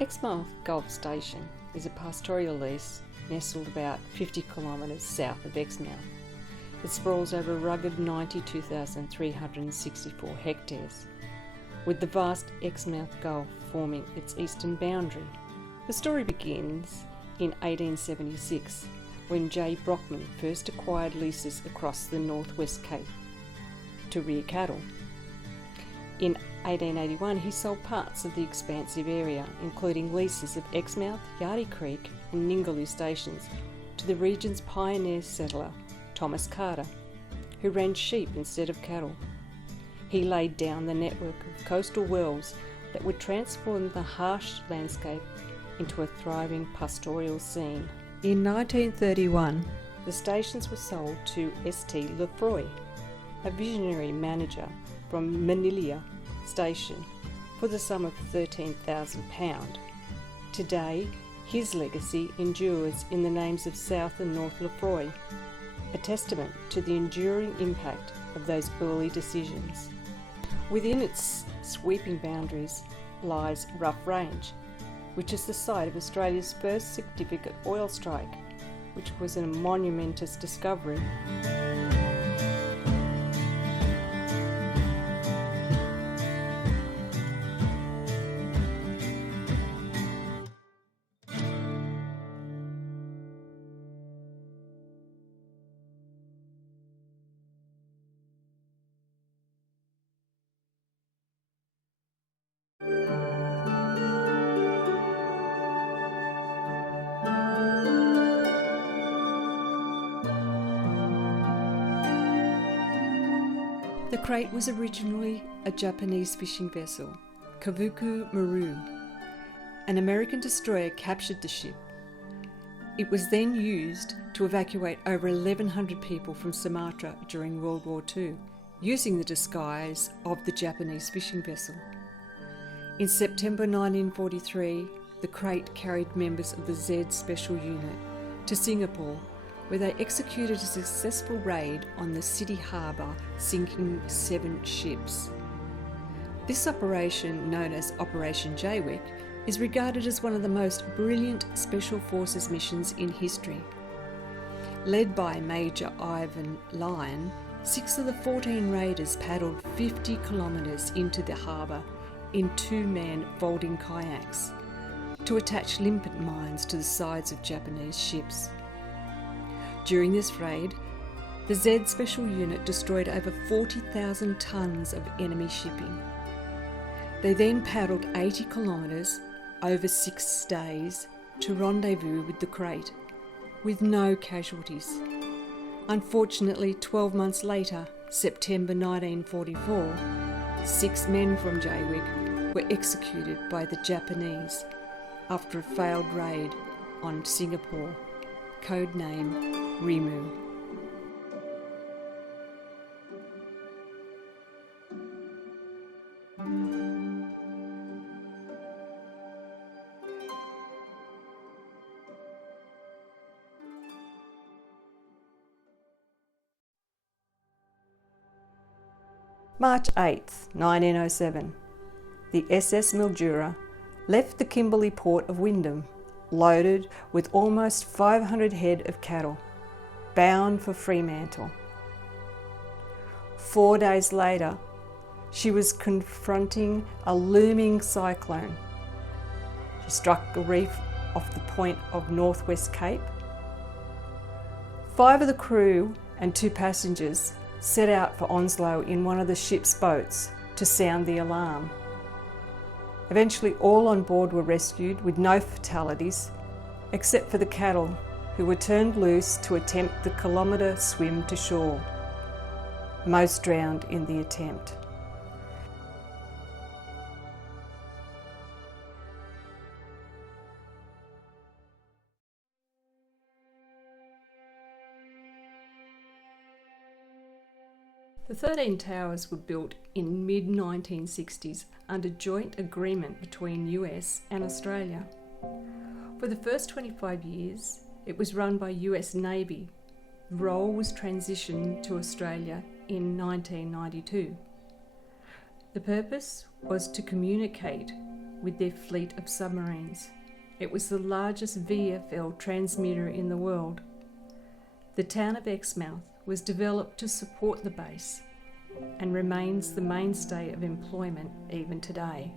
Exmouth Gulf Station is a pastoral lease nestled about 50 kilometres south of Exmouth. It sprawls over a rugged 92,364 hectares, with the vast Exmouth Gulf forming its eastern boundary. The story begins in 1876, when J. Brockman first acquired leases across the Northwest Cape to rear cattle. In 1881, he sold parts of the expansive area, including leases of Exmouth, Yardie Creek and Ningaloo stations, to the region's pioneer settler, Thomas Carter, who ran sheep instead of cattle. He laid down the network of coastal wells that would transform the harsh landscape into a thriving pastoral scene. In 1931, the stations were sold to St. Lefroy, a visionary manager from Manilia Station, for the sum of £13,000. Today, his legacy endures in the names of South and North Lefroy, a testament to the enduring impact of those early decisions. Within its sweeping boundaries lies Rough Range, which is the site of Australia's first significant oil strike, which was a monumentous discovery. The Crate was originally a Japanese fishing vessel, Kavuku Maru. An American destroyer captured the ship. It was then used to evacuate over 1,100 people from Sumatra during World War II, using the disguise of the Japanese fishing vessel. In September 1943, the Crate carried members of the Z Special Unit to Singapore, where they executed a successful raid on the city harbour, sinking 7 ships. This operation, known as Operation Jaywick, is regarded as one of the most brilliant Special Forces missions in history. Led by Major Ivan Lyon, 6 of the 14 raiders paddled 50 kilometres into the harbour in 2-man folding kayaks to attach limpet mines to the sides of Japanese ships. During this raid, the Z Special Unit destroyed over 40,000 tonnes of enemy shipping. They then paddled 80 kilometres over 6 days to rendezvous with the Crate, with no casualties. Unfortunately, 12 months later, September 1944, 6 men from Jaywick were executed by the Japanese after a failed raid on Singapore, codename Rimu. March 8th, 1907. The SS Mildura left the Kimberley port of Wyndham, loaded with almost 500 head of cattle, bound for Fremantle. 4 days later, she was confronting a looming cyclone. She struck a reef off the point of Northwest Cape. 5 of the crew and 2 passengers set out for Onslow in one of the ship's boats to sound the alarm. Eventually, all on board were rescued with no fatalities, except for the cattle, who were turned loose to attempt the kilometre swim to shore. Most drowned in the attempt. The 13 towers were built in mid-1960s under joint agreement between US and Australia. For the first 25 years, it was run by US Navy. The role was transitioned to Australia in 1992. The purpose was to communicate with their fleet of submarines. It was the largest VFL transmitter in the world. The town of Exmouth was developed to support the base and remains the mainstay of employment even today.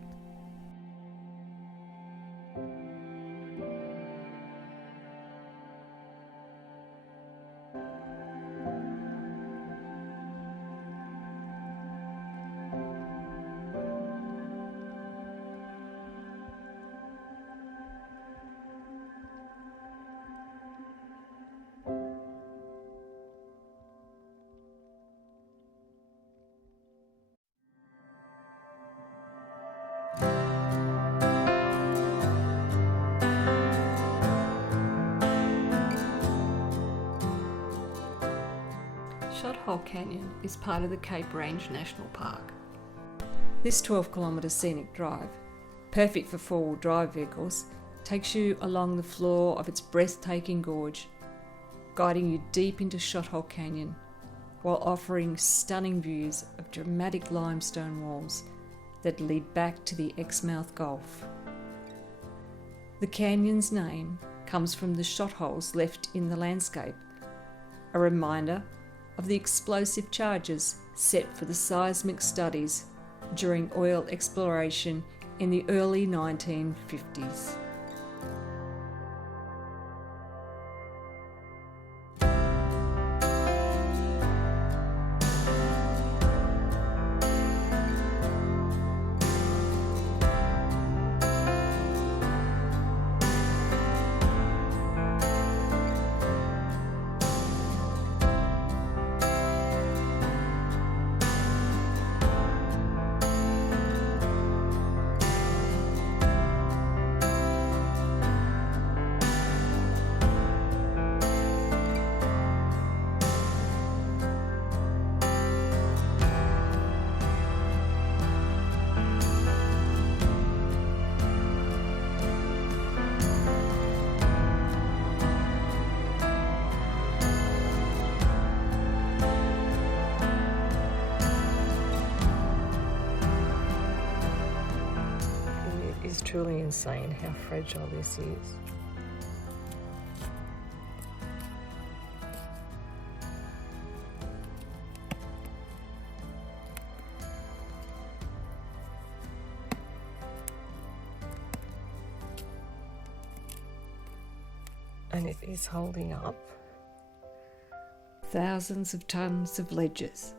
Shothole Canyon is part of the Cape Range National Park. This 12-kilometre scenic drive, perfect for four-wheel drive vehicles, takes you along the floor of its breathtaking gorge, guiding you deep into Shothole Canyon while offering stunning views of dramatic limestone walls that lead back to the Exmouth Gulf. The canyon's name comes from the shot holes left in the landscape, a reminder of the explosive charges set for the seismic studies during oil exploration in the early 1950s. It's truly insane how fragile this is. And it is holding up. Thousands of tons of ledges.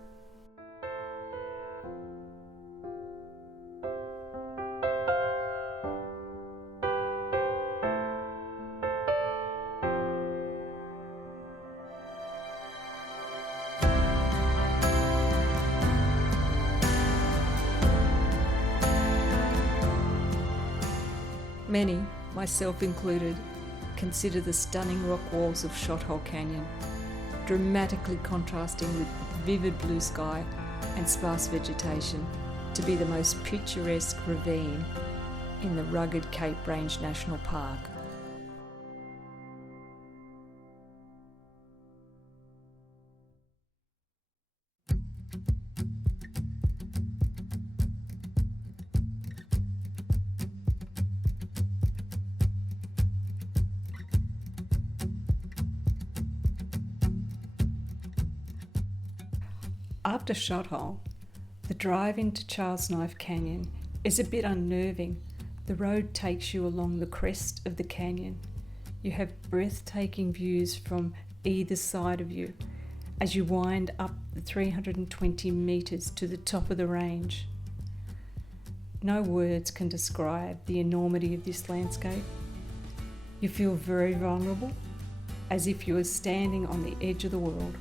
Many, myself included, consider the stunning rock walls of Shothole Canyon, dramatically contrasting with vivid blue sky and sparse vegetation, to be the most picturesque ravine in the rugged Cape Range National Park. After Shothole, the drive into Charles Knife Canyon is a bit unnerving. The road takes you along the crest of the canyon. You have breathtaking views from either side of you as you wind up the 320 metres to the top of the range. No words can describe the enormity of this landscape. You feel very vulnerable, as if you were standing on the edge of the world.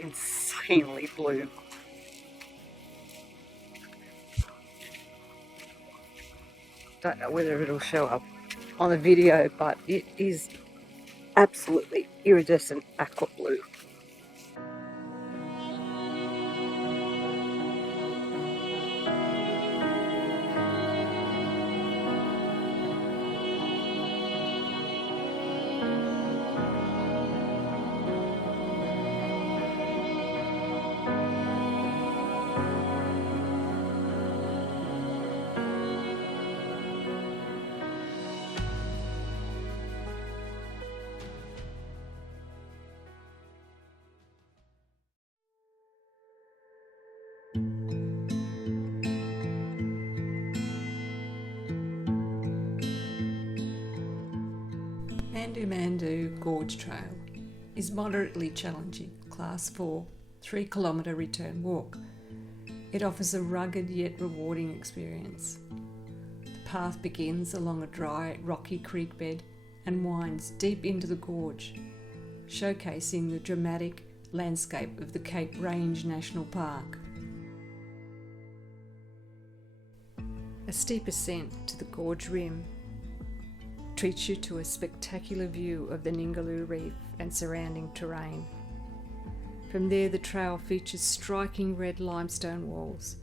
insanely blue. Don't know whether it'll show up on the video, but it is absolutely iridescent aqua blue. Mandu Gorge Trail is moderately challenging, Class 4, 3-kilometre return walk. It offers a rugged yet rewarding experience. The path begins along a dry, rocky creek bed and winds deep into the gorge, showcasing the dramatic landscape of the Cape Range National Park. A steep ascent to the gorge rim treats you to a spectacular view of the Ningaloo Reef and surrounding terrain. From there, the trail features striking red limestone walls,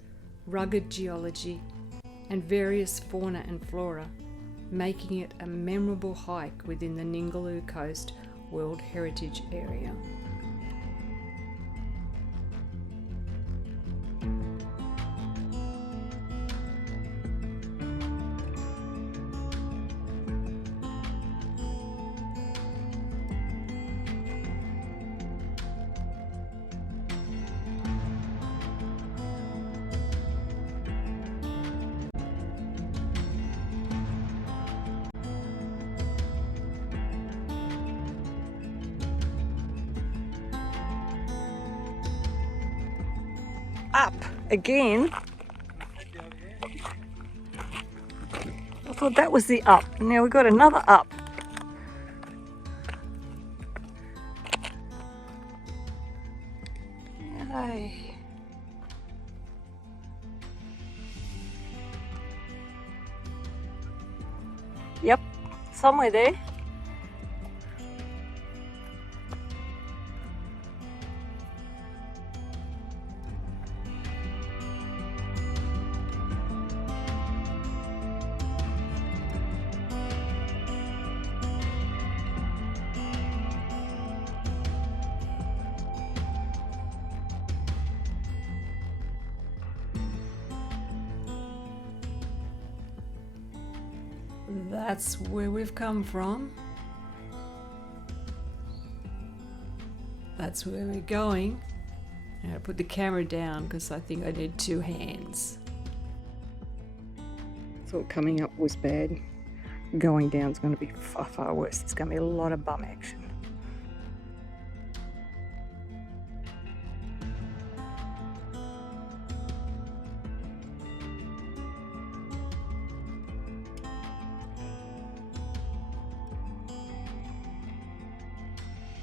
rugged geology, and various fauna and flora, making it a memorable hike within the Ningaloo Coast World Heritage Area. Up again. I thought that was the up. Now we've got another up. Yay. Yep, somewhere there. That's where we've come from. That's where we're going. I'm going to put the camera down because I think I need 2 hands. Thought coming up was bad. Going down is going to be far, far worse. It's going to be a lot of bum action.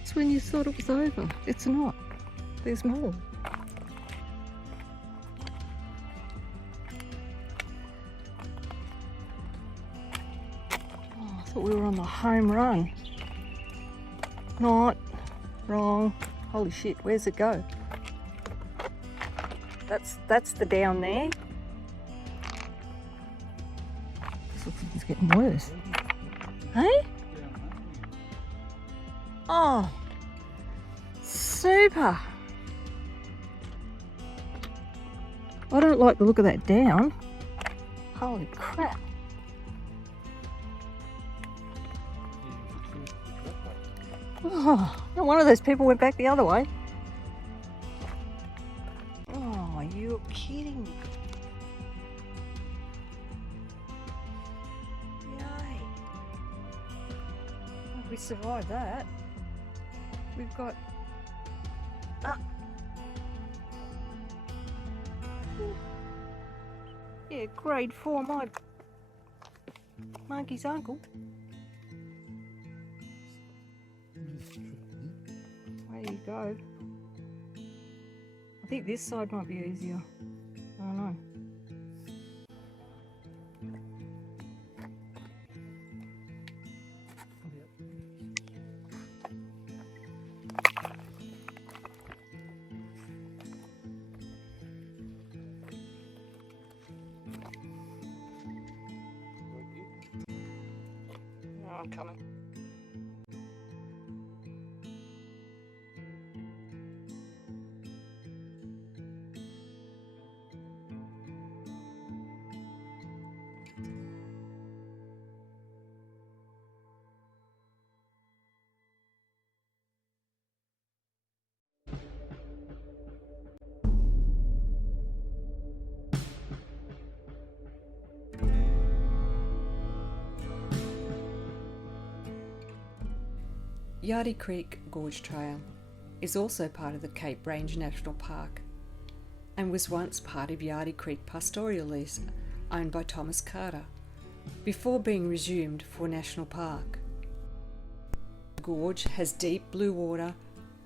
It's when you thought it was over. It's not. There's more. Oh, I thought we were on the home run. Not. Wrong. Holy shit, where's it go? That's the down there. This looks like it's getting worse. Hey? Oh, super. I don't like the look of that down. Holy crap. Oh, no wonder those people went back the other way. Oh, you're kidding me. Yay. Well, we survived that. We've got yeah, grade 4, my monkey's uncle. There you go. I think this side might be easier. I don't know. No, I'm coming. Yardie Creek Gorge Trail is also part of the Cape Range National Park and was once part of Yardie Creek Pastoral Lease owned by Thomas Carter before being resumed for National Park. The gorge has deep blue water,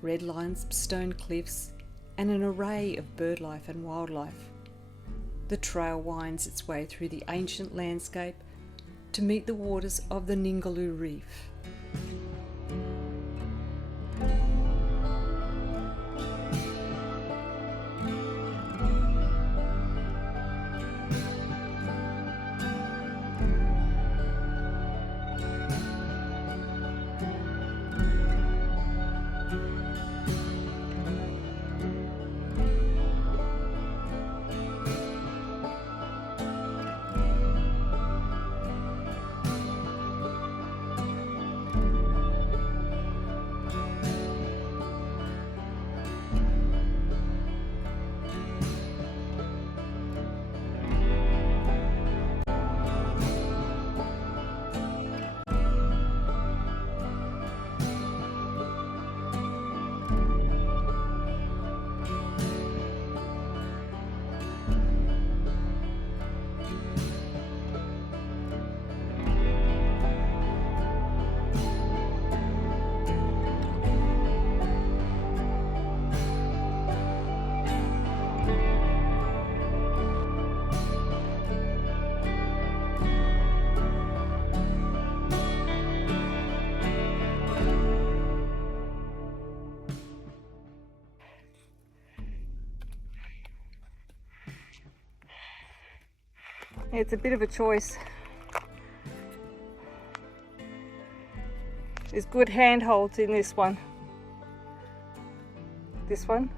red limestone cliffs and an array of birdlife and wildlife. The trail winds its way through the ancient landscape to meet the waters of the Ningaloo Reef. It's a bit of a choice. There's good handholds in this one. This one.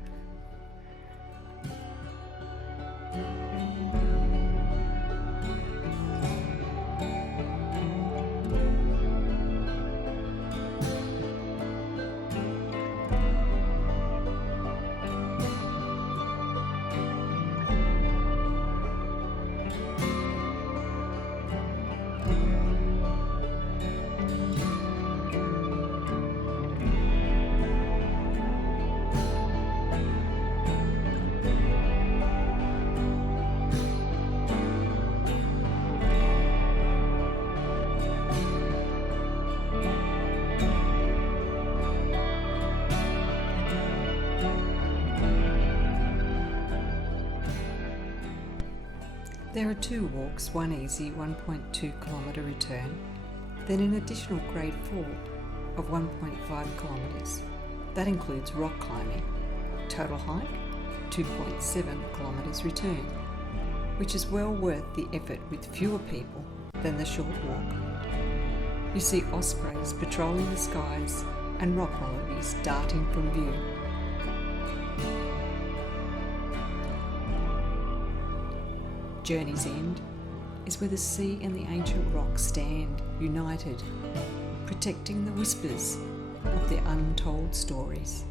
There are 2 walks, one easy 1.2 kilometre return, then an additional grade 4 of 1.5 kilometres. That includes rock climbing. Total hike 2.7 kilometres return, which is well worth the effort with fewer people than the short walk. You see ospreys patrolling the skies and rock wallabies darting from view. Journey's end is where the sea and the ancient rock stand united, protecting the whispers of their untold stories.